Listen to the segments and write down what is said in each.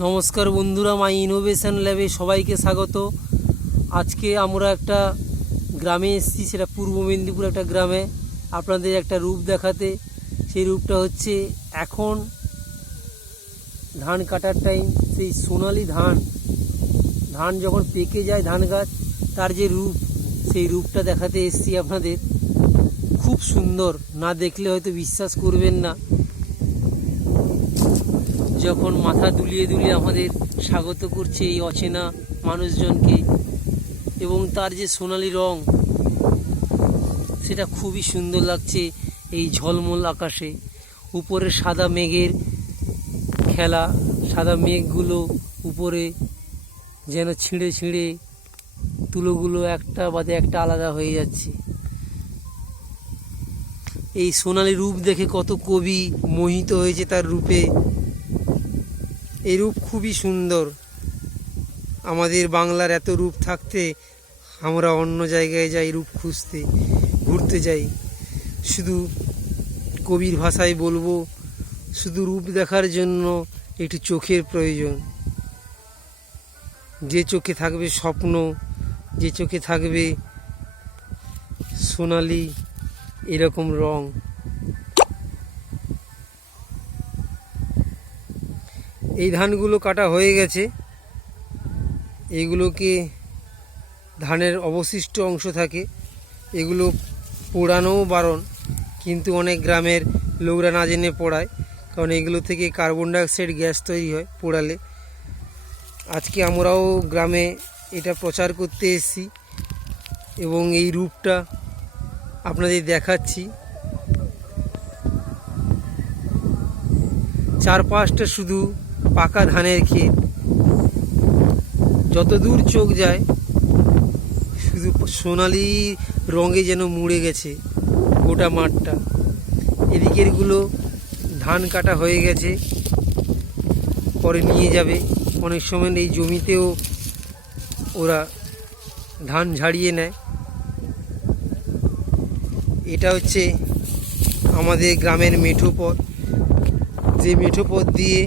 নমস্কার বন্ধুরা মাই ইনোভেশন ল্যাবে সবাইকে স্বাগত। আজকে আমরা একটা গ্রামে এসেছি, সেটা পূর্ব মেদিনীপুর একটা গ্রামে। আপনাদের একটা রূপ দেখাতে। সেই রূপটা হচ্ছে এখন ধান কাটার টাইম সেই সোনালি ধান। ধান যখন পেকে যায় ধান গাছ, তার যে রূপ, সেই রূপটা দেখাতে এসেছি আপনাদের। খুব সুন্দর, না দেখলে হয়তো বিশ্বাস করবেন না। যখন মাথা দুলিয়ে দুলিয়ে আমাদের স্বাগত করছে এই অচেনা মানুষজনকে, এবং তার যে সোনালি রং, সেটা খুবই সুন্দর লাগছে এই ঝলমল আকাশে। উপরে সাদা মেঘের খেলা, সাদা মেঘগুলো উপরে যেন ছিঁড়ে ছিঁড়ে তুলোগুলো একটা বাদে একটা আলাদা হয়ে যাচ্ছে। এই সোনালি রূপ দেখে কত কবি মোহিত হয়েছে তার রূপে। এই রূপ খুবই সুন্দর। আমাদের বাংলার এত রূপ থাকতে, আমরা অন্য জায়গায় যাই রূপ খুঁজতে, ঘুরতে যাই। শুধু কবির ভাষায় বলব, শুধু রূপ দেখার জন্য একটু চোখের প্রয়োজন। যে চোখে থাকবে স্বপ্ন, যে চোখে থাকবে সোনালি এরকম রং। এই ধানগুলো কাটা হয়ে গেছে। এগুলোকে ধানের অবশিষ্ট অংশ থাকে। এগুলো পোড়ানোও বারণ, কিন্তু অনেক গ্রামের লোকরা না জেনে পোড়ায়, কারণ এগুলো থেকে কার্বন ডাইঅক্সাইড গ্যাস তৈরি হয় পোড়ালে। আজকে আমরাও গ্রামে এটা প্রচার করতে এসেছি এবং এই রূপটা আপনাদের দেখাচ্ছি। চার পাঁচটা শুধু পাকা ধানের ক্ষেত। যত দূর চোখ যায়, শুধু সোনালি রঙে যেন মুড়ে গেছে গোটা মাঠটা। এদিকেরগুলো ধান কাটা হয়ে গেছে, পরে নিয়ে যাবে। অনেক সময় এই জমিতেও ওরা ধান ঝাড়িয়ে নেয়। এটা হচ্ছে আমাদের গ্রামের মেঠো পথ। যে মেঠো পথ দিয়ে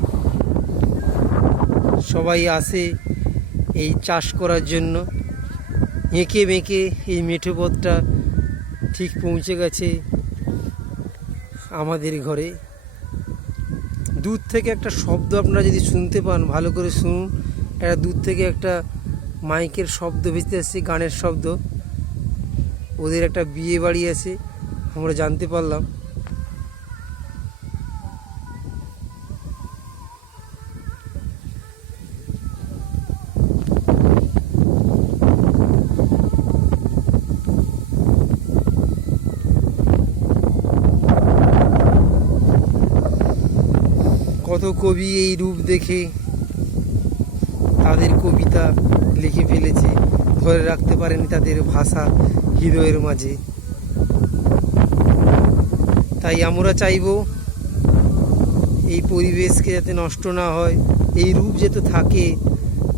সবাই আসে এই চাষ করার জন্য। এঁকে বেঁকে এই মেঠো পথটা ঠিক পৌঁছে গেছে আমাদের ঘরে। দূর থেকে একটা শব্দ আপনারা যদি শুনতে পান, ভালো করে শুনুন। একটা দূর থেকে একটা মাইকের শব্দ ভেসে আসছে গানের শব্দ। ওদের একটা বিয়ে বাড়ি আছে, আমরা জানতে পারলাম। কত কবি এই রূপ দেখে, তাদের কবিতা লিখে ফেলেছে, ধরে রাখতে পারেনি তাদের ভাষা হৃদয়ের মাঝে। তাই আমরা চাইব এই পরিবেশকে যাতে নষ্ট না হয়, এই রূপ যাতে থাকে,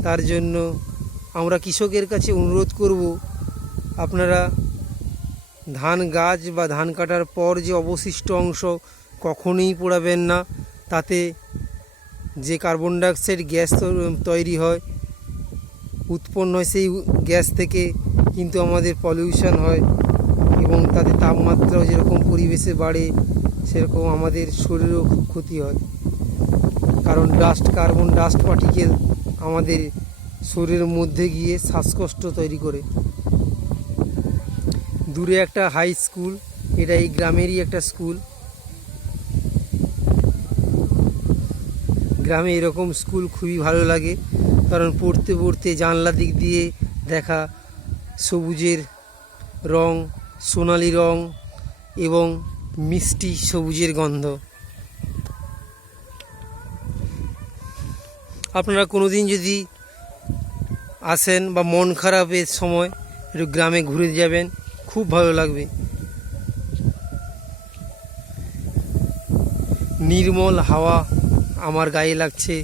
তার জন্য আমরা কৃষকের কাছে অনুরোধ করব, আপনারা ধান গাছ বা ধান কাটার পর যে অবশিষ্ট অংশ কখনোই পোড়াবেন না। তাতে যে কার্বন ডাইঅক্সাইড গ্যাস তৈরি হয়, উৎপন্ন হয় সেই গ্যাস থেকে কিন্তু আমাদের পলিউশন হয় এবং তাতে তাপমাত্রাও যেরকম পরিবেশে বাড়ে, সেরকম আমাদের শরীরেও খুব ক্ষতি হয়। কারণ ডাস্ট কার্বন ডাস্ট পার্টিকেল আমাদের শরীরের মধ্যে গিয়ে শ্বাসকষ্ট তৈরি করে। দূরে একটা হাই স্কুল এটা এই গ্রামেরই একটা স্কুল গ্রামে এরকম স্কুল খুবই ভালো লাগে। কারণ পড়তে পড়তে জানলা দিক দিয়ে দেখা সবুজের রং, সোনালি রং এবং মিষ্টি সবুজের গন্ধ। আপনারা কোনো দিন যদি আসেন বা মন খারাপের সময় একটু গ্রামে ঘুরে যাবেন, খুব ভালো লাগবে। নির্মল হাওয়া আমার গায়ে লাগছে।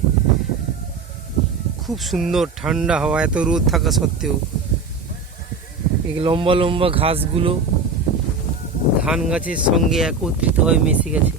খুব সুন্দর ঠান্ডা হাওয়া, এত রোদ থাকা সত্ত্বেও। এই লম্বা লম্বা ঘাসগুলো ধান গাছের সঙ্গে একত্রিত হয়ে মিশে গেছে।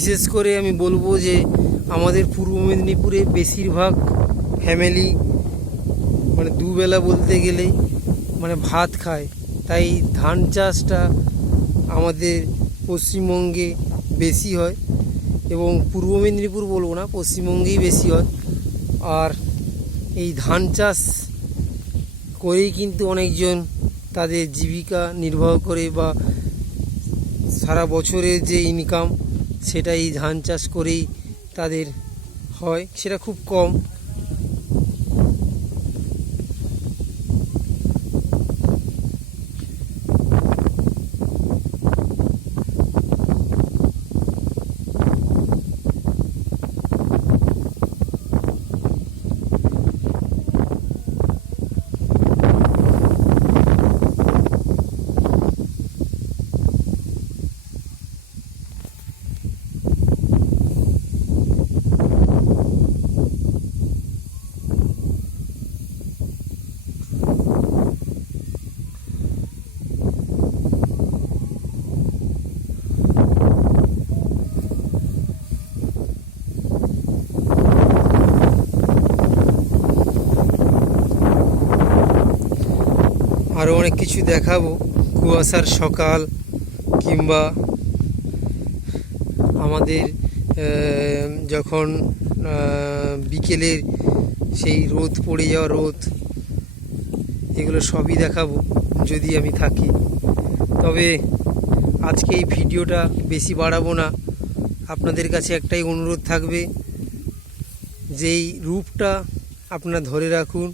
বিশেষ করে আমি বলব যে আমাদের পূর্ব মেদিনীপুরে বেশিরভাগ ফ্যামিলি মানে দুবেলা বলতে গেলে মানে ভাত খায়। তাই ধান চাষটা আমাদের পশ্চিমবঙ্গে বেশি হয় এবং পূর্ব মেদিনীপুর বলব না, পশ্চিমবঙ্গেই বেশি হয়। আর এই ধান চাষ করেই কিন্তু অনেকজন তাদের জীবিকা নির্বাহ করে বা সারা বছরের যে ইনকাম সেটা এই ধান চাষ করেই তাদের হয় সেটা খুব কম। আরও অনেক কিছু দেখাবো। কুয়াশার সকাল কিংবা আমাদের যখন বিকেলের সেই রোদ, পড়ে যাওয়া রোদ, এগুলো সবই দেখাবো যদি আমি থাকি। তবে আজকে এই ভিডিওটা বেশি বাড়াবো না। আপনাদের কাছে একটাই অনুরোধ থাকবে, যেই রূপটা আপনারা ধরে রাখুন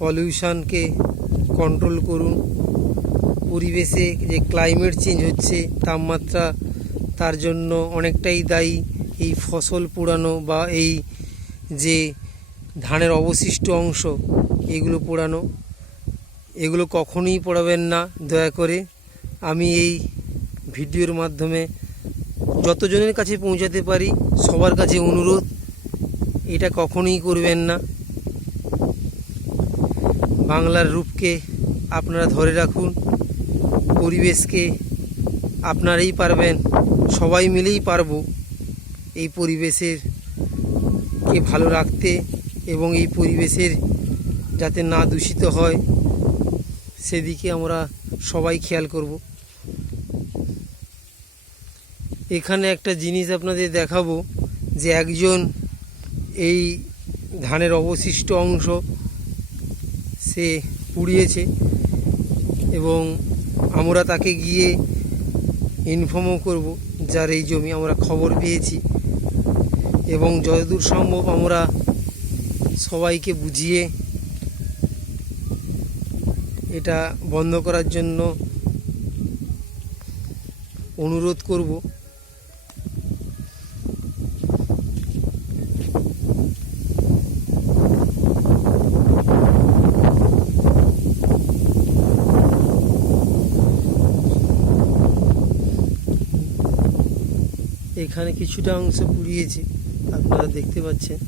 পলিউশনকে কন্ট্রোল করুন। পরিবেশে যে ক্লাইমেট চেঞ্জ হচ্ছে, তাপমাত্রা তার জন্য অনেকটাই দায়ী এই ফসল পোড়ানো বা এই যে ধানের অবশিষ্ট অংশ, এগুলো পোড়ানো। এগুলো কখনোই পোড়াবেন না, দয়া করে। আমি এই ভিডিওর মাধ্যমে যতজনের কাছে পৌঁছাতে পারি, সবার কাছে অনুরোধ, এটা কখনোই করবেন না। বাংলার রূপকে আপনারা ধরে রাখুন, পরিবেশকে আপনারাই পারবেন, সবাই মিলেই পারব এই পরিবেশের কে ভালো রাখতে এবং এই পরিবেশের যাতে না দূষিত হয়, সেদিকে আমরা সবাই খেয়াল করব। এখানে একটা জিনিস আপনাদের দেখাবো যে একজন এই ধানের অবশিষ্ট অংশ সে পুড়িয়েছে। এবং আমরা তাকে গিয়ে ইনফর্মও করব, যার এই জমি আমরা খবর পেয়েছি। এবং যতদূর সম্ভব আমরা সবাইকে বুঝিয়ে এটা বন্ধ করার জন্য অনুরোধ করব। এখানে কিছুটা অংশ পুড়িয়েছে আপনারা দেখতে পাচ্ছেন।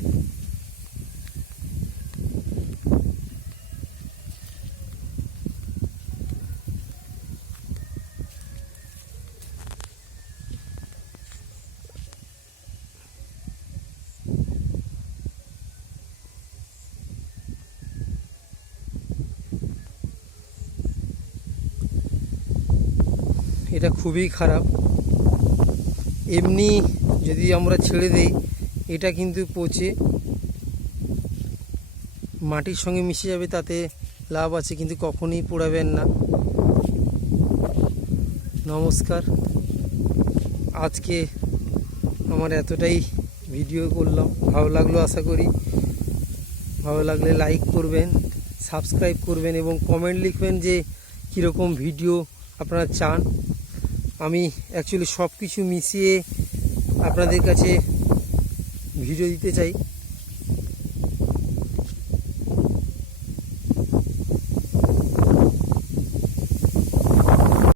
এটা খুবই খারাপ। এমনি যদি আমরা ছেড়ে দেই, এটা কিন্তু পচে মাটির সঙ্গে মিশে যাবে, তাতে লাভ আছে, কিন্তু কখনই পোড়াবেন না। নমস্কার। আজকে আমার এতটাই ভিডিও করলাম। ভালো লাগল আশা করি। ভালো লাগলে লাইক করবেন সাবস্ক্রাইব করবেন এবং কমেন্ট লিখবেন যে কীরকম ভিডিও আপনারা চান। আমি অ্যাকচুয়ালি সব কিছু মিশিয়ে আপনাদের কাছে ভিডিও দিতে চাই।